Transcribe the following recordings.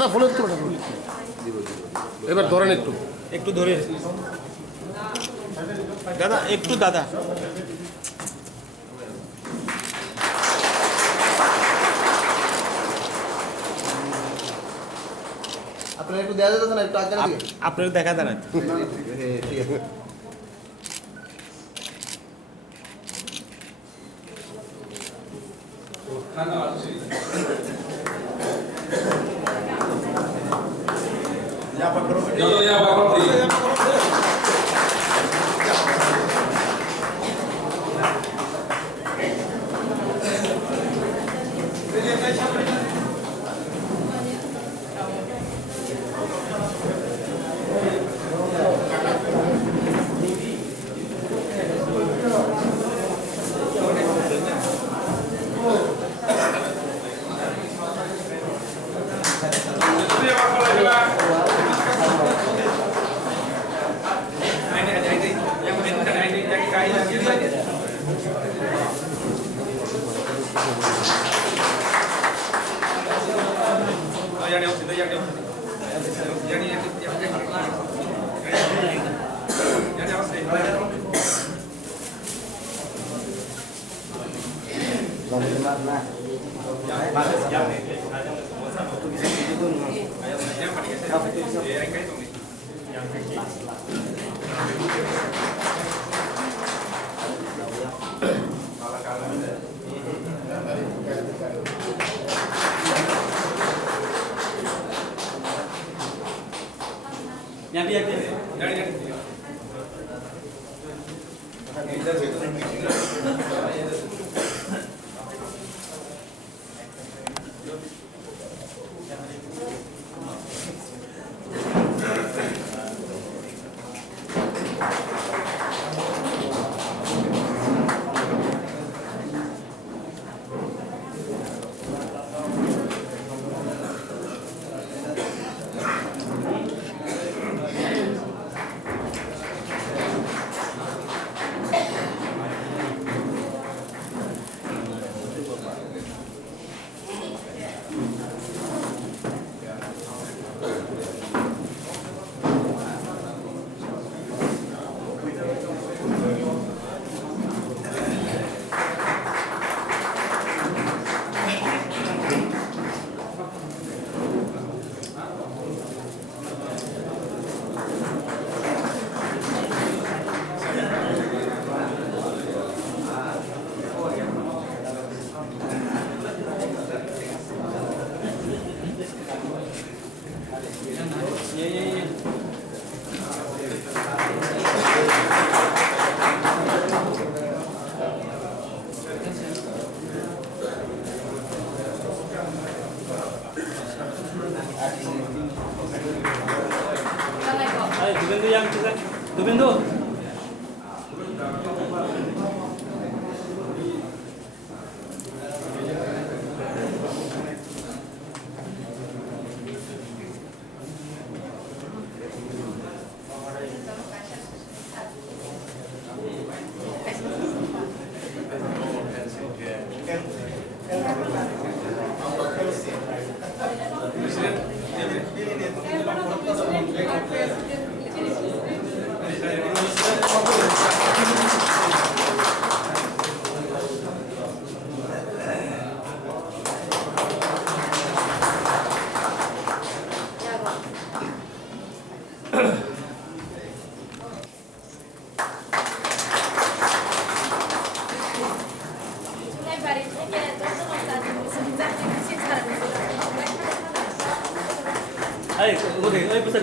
দাদা ফোনের তো এবার ধরেন একটু একটু ধরে দাদা একটু দাদা আপনারা একটু দেয়া যেত না একটু আগে দিকে আপনার দেখা দেন ঠিক আছে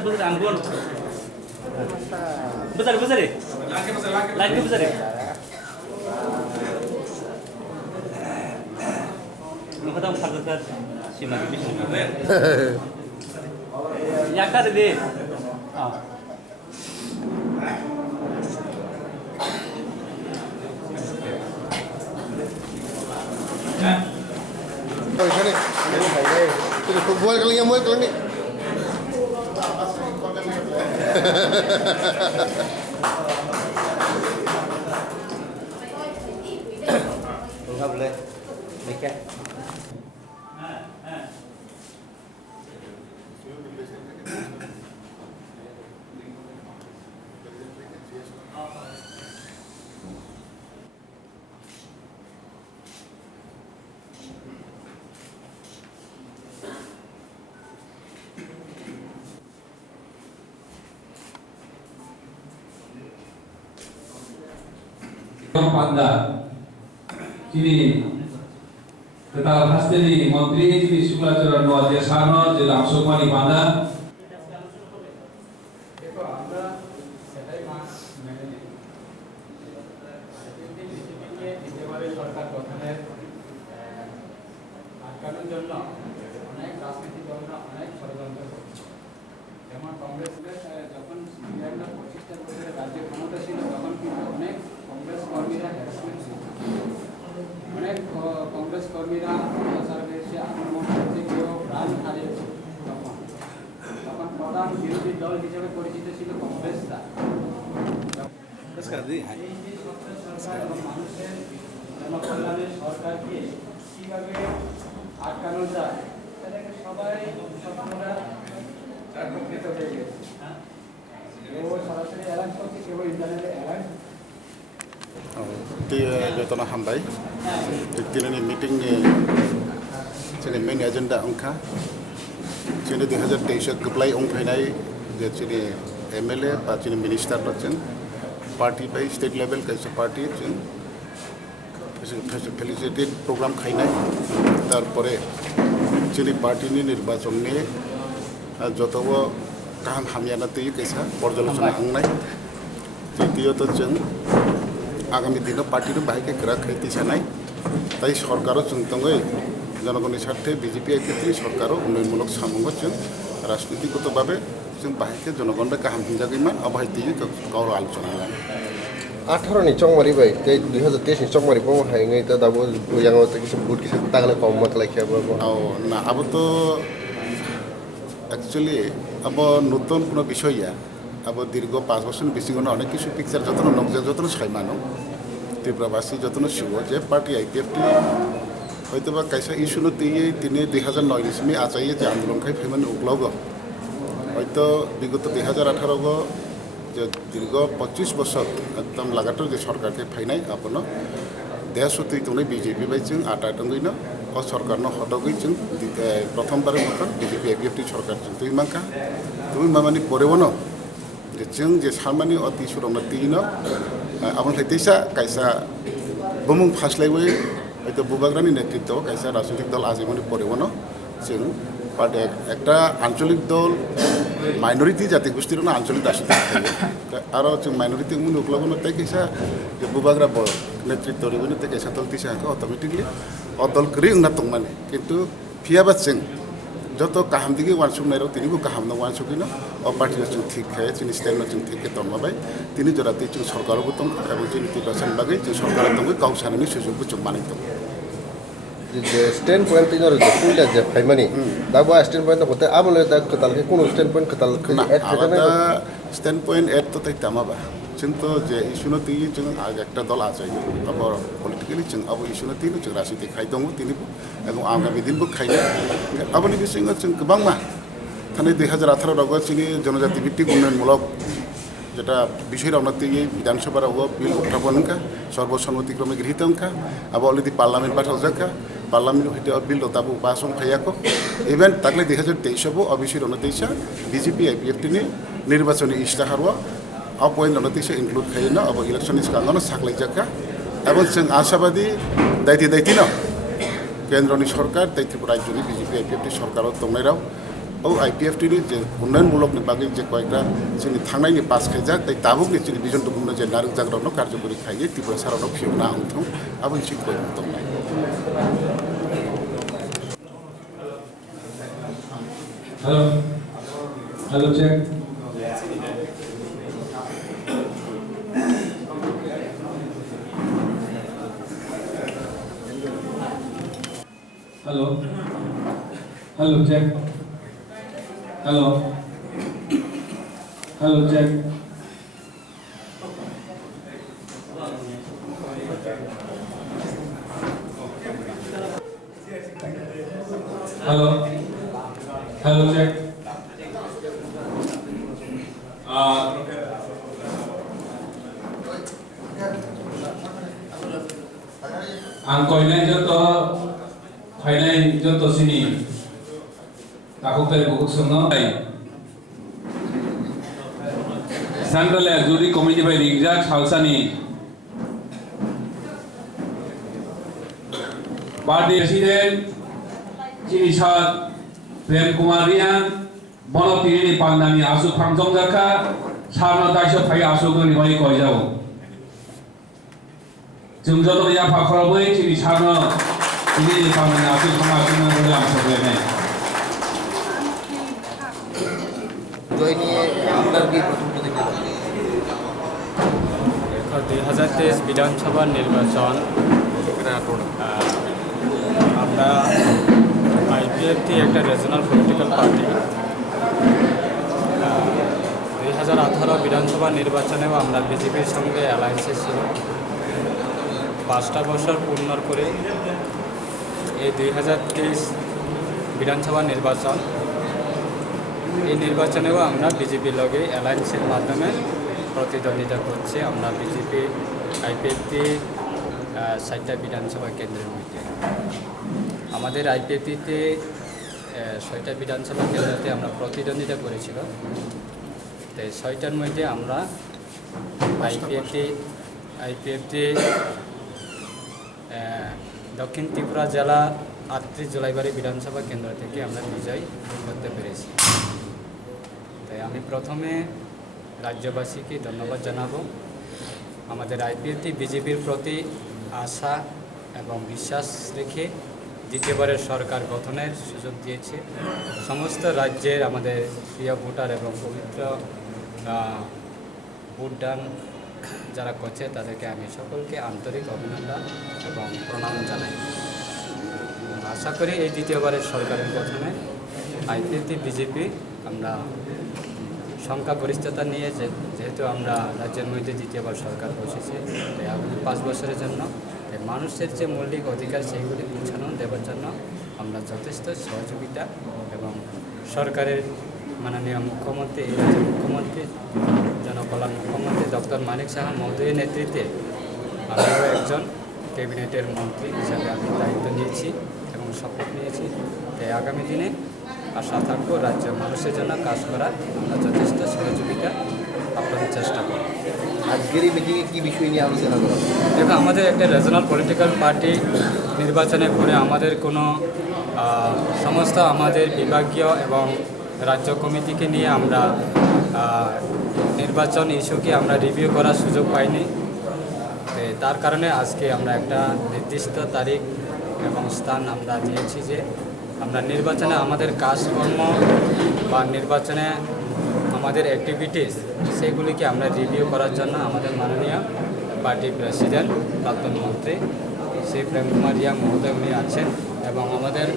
besar anggun besar ya lagi besar ya lu kata sakit si magi bisa ya kan deh ওইখানে mobile calling mobile calling enggak boleh mikir Panda kini ketal hasteni Menteri Jini Suklacara Nuadia Sarno Jilang Sukmani Panda সরকার গঠনের আটকানোর জন্য অনেক রাজনৈতিক দলরা অনেক ষড়যন্ত্র করছে। যেমন কংগ্রেসের যখন ২৫টা বছরের রাজ্যের ক্ষমতা ছিল তখন কিন্তু অনেক কংগ্রেস কর্মীরা হ্যারাসমেন্ট ছিল, অনেক কংগ্রেস কর্মীরা অত্যাচার হয়েছে, আক্রমণ হয়েছে, কেউ প্রাণ হারিয়েছে। তখন প্রধান বিরোধী দল হিসেবে পরিচিত ছিল কংগ্রেসরা। মানুষের জনকল্যাণের সরকারকে কীভাবে আটকানো যায় তাদেরকে সবাই সবসময় একত্রিত হয়ে গেছে। কেউ সরাসরি অ্যালার্ট করছে, কেউ ইন্টারনেটে alert. Betul hambai. Kita ni meeting ni, jadi main agenda angka. Jadi 2023 keplai angka ini, jadi MLA, jadi minister macam, party by state level kaisa party macam, facilitated program khaina. Tarpore, jadi party ni nirbacon ni, jotowo kaham hamyana tu kaisa, porjolosona angnai. Jadi itu macam আগামী দিনে পার্টির বাইকে গ্রাহক খাইতে চাই তাই সরকারও চিন্তঙ্গে জনগণের স্বার্থে বিজেপি ক্ষেত্রে সরকারও উন্নয়নমূলক সামগ্র जों রাজনীতিগতভাবে जों বাইকে জনগণের গাহাম হিনজাগৈমান অবহাইতে গাওর আলোচনা লান 18 ni chongmari bai te 2023 ni chongmari bo haingai ta dabo yang ta kisu bud kisu tangale komma kalaikya bo না আবো তো অ্যাকচুয়ালি আবো নতুন কোনো বিষয় আবো দীর্ঘ 5 বছর বেশি কোনো অনেক কিছু পিকচার যতন নকজা যতন সাইমানো ত্রিপুরাবাসী যতন শিব যে পার্টি আইপিএফটি হয়তো বা কাইসা ইস্যুনো তিনি 2009 ইসমি আচাইয়ে যে আন্দোলন খাই ফেমান উগলাগ হয়তো বিগত 2018 যে দীর্ঘ 25 বছর একদম লাগাতার যে সরকারকে ফাইনাই আপনো দেশ তুই তুমি বিজেপি বাই जों আটা টঙ্গইনো ও সরকার ন হটগই जों প্রথমবারের মতন বিজেপি আইপিএফটি সরকার जों তুই মাকা তুমি মামানি পরেবনো जों जे सारमानि अति सुरमना तिनो आबन थाइसा कायसा बमुं फासलाइबै हयतो बुबाग्रानि नेतृत्व कायसा राजनैतिक दल आजिमनि परेवनो जों पार्टी একটা আঞ্চলিক দল মাইনরিটি জাতি গোষ্ঠীর না আঞ্চলিক রাজনীতি আর जों মাইনরিটি মুনি উপলগন তাই কাইসা যে বুবাগ্রা নেতৃত্ব রিবনি তাই কাইসা দল তিসা অটোমেটিকলি অদল করি না তংমানে কিন্তু ফিয়াবা जों যত কাহাম দিকে ওয়ানসুক নাইরাও তিনি কাহাম না ওয়ানসুকিনো ও পার্টির जों ঠিক খায় তিনি স্টাইল जों ঠিক তন্মাবাই তিনি জরাতে जों সরকারও দं এবং जों নির্বাচন বাগै जों সরকারও দं গাवसारनि সুযোগबो जों मानिक दं যে স্ট্যান্ড পয়েন্ট তিনর যে পুইলা যে ফাইমানি দাবো স্ট্যান্ড পয়েন্ট হতে আমলে দা কতালকে কোন স্ট্যান্ড পয়েন্ট কতাল এড আলাদা স্ট্যান্ড পয়েন্ট এড তো তাই তামাবা जों तो जे इस्युनो ती जों একটা দল আছে अब पलिटिकली जों अब इस्युनो ती जों राजनीति खाइ दङ तिनि এবং आगामी दिनबो खाइनो आबनि बिसिङाव जों गोबां मा थानाय 2018 राव जोंनि जनजाति ভিত্তিক উন্নয়নমূলক যেটা বিষয় রাওনাতে বিধানসভার বিল উত্থাপনকা সর্বসম্মতিক্রমে গৃহীতঙ্কা अब অলরেডি পার্লামেন্ট পাঠাও যাকা পার্লামেন্ট হইতে বিল দাবু পাসং খাইয়াকো ইভেন তাকলে 2023 অবিষয় রাওনাতেইসা বিজেপি আইপিএফটি नि নির্বাচনী ইশতেহারও अपॉइंट नोटिस इंक्लूड खाइनो अब इलेक्शन इसकांगनो साखलाइजाका এবং जों आशाबादी दायित्व न केन्द्रनि सरकार दायित्व राज्यनि बिजेपि आईपीएफटी सरकाराव दंनायराव औ आईपीएफटी नि जे उन्नयनमूलकनि बागै जे कयेकटा जोंनि थांनायनि पास खाइजाक दाय दाबुकनि जोंनि बिजन दुगुमनो जे नारक जाग्रावनो कार्यकरि खाइयो त्रिपुरा सारावनो फिउना आंथों आबुन सिक कय दंनाय hello check hello check hello check hello check आं कयनाय जत फाइनाय जत सिनि ताकुताय बुक सोनो सेंट्रल एक्सिक्यूटिव कमिटी बाय रिंजाक सालसानि পার্টি প্রেসিডেন্ট চিনি সার প্রেম কুমার রিয়াং বনতিনি পান্নানি আসু ফাংজং জাকা সারনা দাইসো ফাই আসু গনি হই কই যাও जों जत याफा खराबै चिनि सारनो चिनि पांनानि आसु फांगासिनो बले आं सबलेनाय জয় নিয়ে আপনার কি প্রথম প্রতিক্রিয়া? 2023 বিধানসভা নির্বাচন আমরা আইপিএফটি একটা রিজনাল পলিটিক্যাল পার্টি 2018 বিধানসভা নির্বাচনেও আমরা বিজেপির সঙ্গে অ্যালায়েন্সে ছিল 5টা বছর পূর্ণ করে এই 2023 বিধানসভা নির্বাচন এই নির্বাচনেও আমরা বিজেপির লগে অ্যালায়েন্সের মাধ্যমে প্রতিদ্বন্দ্বিতা করছি আমরা বিজেপি আইপিএফটি 6টা বিধানসভা কেন্দ্রের মধ্যে আমাদের আইপিএফটিতে 6টা বিধানসভা কেন্দ্রতে আমরা প্রতিদ্বন্দ্বিতা করেছিল তো 6টার মধ্যে আমরা আইপিএফটি দক্ষিণ ত্রিপুরা জেলা 38 জলাইবাড়ি বিধানসভা কেন্দ্র থেকে আমরা বিজয় করতে পেরেছি তাই আমি প্রথমে রাজ্যবাসীকে ধন্যবাদ জানাবো আমাদের আইপিএফটি বিজেপির প্রতি আশা এবং বিশ্বাস রেখে দ্বিতীয়বারের সরকার গঠনের সুযোগ দিয়েছে সমস্ত রাজ্যের আমাদের প্রিয় ভোটার এবং পবিত্র ভোটদান যারা করছে তাদেরকে আমি সকলকে আন্তরিক অভিনন্দন এবং প্রণাম জানাই আশা করি এই দ্বিতীয়বারের সরকারের গঠনে আইপিএফটি বিজেপি আমরা সংখ্যাগরিষ্ঠতা নিয়ে যেহেতু আমরা রাজ্যের মধ্যে দ্বিতীয়বার সরকার বসেছে তাই আগামী 5 বছরের জন্য মানুষের যে মৌলিক অধিকার সেইগুলি পৌঁছানো দেওয়ার জন্য আমরা যথেষ্ট সহযোগিতা এবং সরকারের মাননীয় মুখ্যমন্ত্রী এই রাজ্যের মুখ্যমন্ত্রী জনকল্যাণ মুখ্যমন্ত্রী ডক্টর মানিক সাহা মহোদয়ের নেতৃত্বে আমিও একজন ক্যাবিনেটের মন্ত্রী হিসাবে আমি দায়িত্ব নিয়েছি এবং শপথ নিয়েছি তাই আগামী দিনে আশা থাকবো রাজ্যের মানুষের জন্য কাজ করার আমরা যথেষ্ট সহযোগিতা আপনাদের চেষ্টা করব আজকের এই মিটিংয়ে কি বিষয় নিয়ে আলোচনা করা হবে? দেখো আমাদের একটা রিজনাল পলিটিক্যাল পার্টি নির্বাচনের পরে আমাদের কোনো সমস্ত আমাদের বিভাগীয় এবং রাজ্য কমিটিকে নিয়ে আমরা নির্বাচন ইস্যুকে আমরা রিভিউ করার সুযোগ পাইনি তার কারণে আজকে আমরা একটা নির্দিষ্ট তারিখ এবং স্থান আমরা দিয়েছি যে আমরা নির্বাচনে আমাদের কাজকর্ম বা নির্বাচনে আমাদের অ্যাক্টিভিটিস সেগুলিকে আমরা রিভিউ করার জন্য আমাদের মাননীয় পার্টি প্রেসিডেন্ট প্রাক্তন মন্ত্রী শ্রী প্রেম কুমার রিয়াং মহোদয় উনি আছেন এবং আমাদের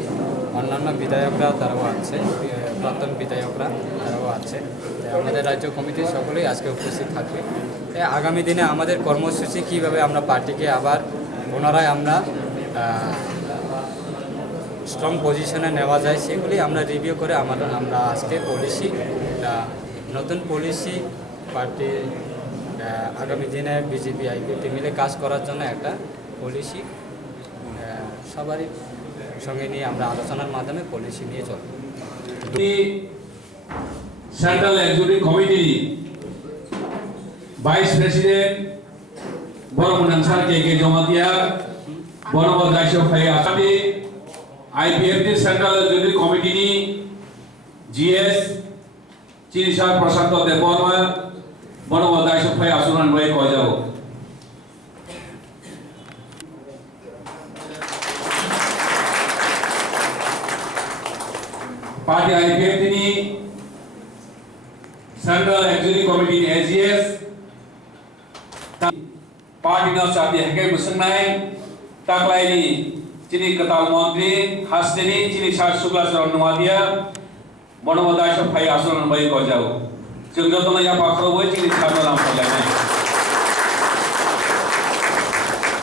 অন্যান্য বিধায়করা তারাও আছে প্রাক্তন বিধায়করা তারাও আছে আমাদের রাজ্য কমিটির সকলেই আজকে উপস্থিত থাকবে আগামী দিনে আমাদের কর্মসূচি কীভাবে আমরা পার্টিকে আবার পুনরায় আমরা স্ট্রং পজিশনে নেওয়া যায় সেগুলি আমরা রিভিউ করে আমরা আজকে পলিসি নতুন পলিসি পার্টি আগামী দিনে বিজেপি আইপিএফটি মিলে কাজ করার জন্য একটা পলিসি সবারই সঙ্গে নিয়ে আমরা আলোচনার মাধ্যমে পলিসি নিয়ে চলব central executive committee vice president বড়মুনান স্যারকে জমা দিয়া বনব দায়িত্ব ফাই আসামি IPFT central executive committee ni GS চিনিসার প্রশান্ত দেববর্মা বনব দায়িত্ব ফাই আসুনান বই কয় যাব party IPFT ni Central Executive Committee AGS Party no sabi hake musangnai taklaini chini katal mantri khasdeni chini sar sugla saron nuadia bonodai so phai asonan bai ko jao chung jotona ya pakro boi chini sarno nam phalai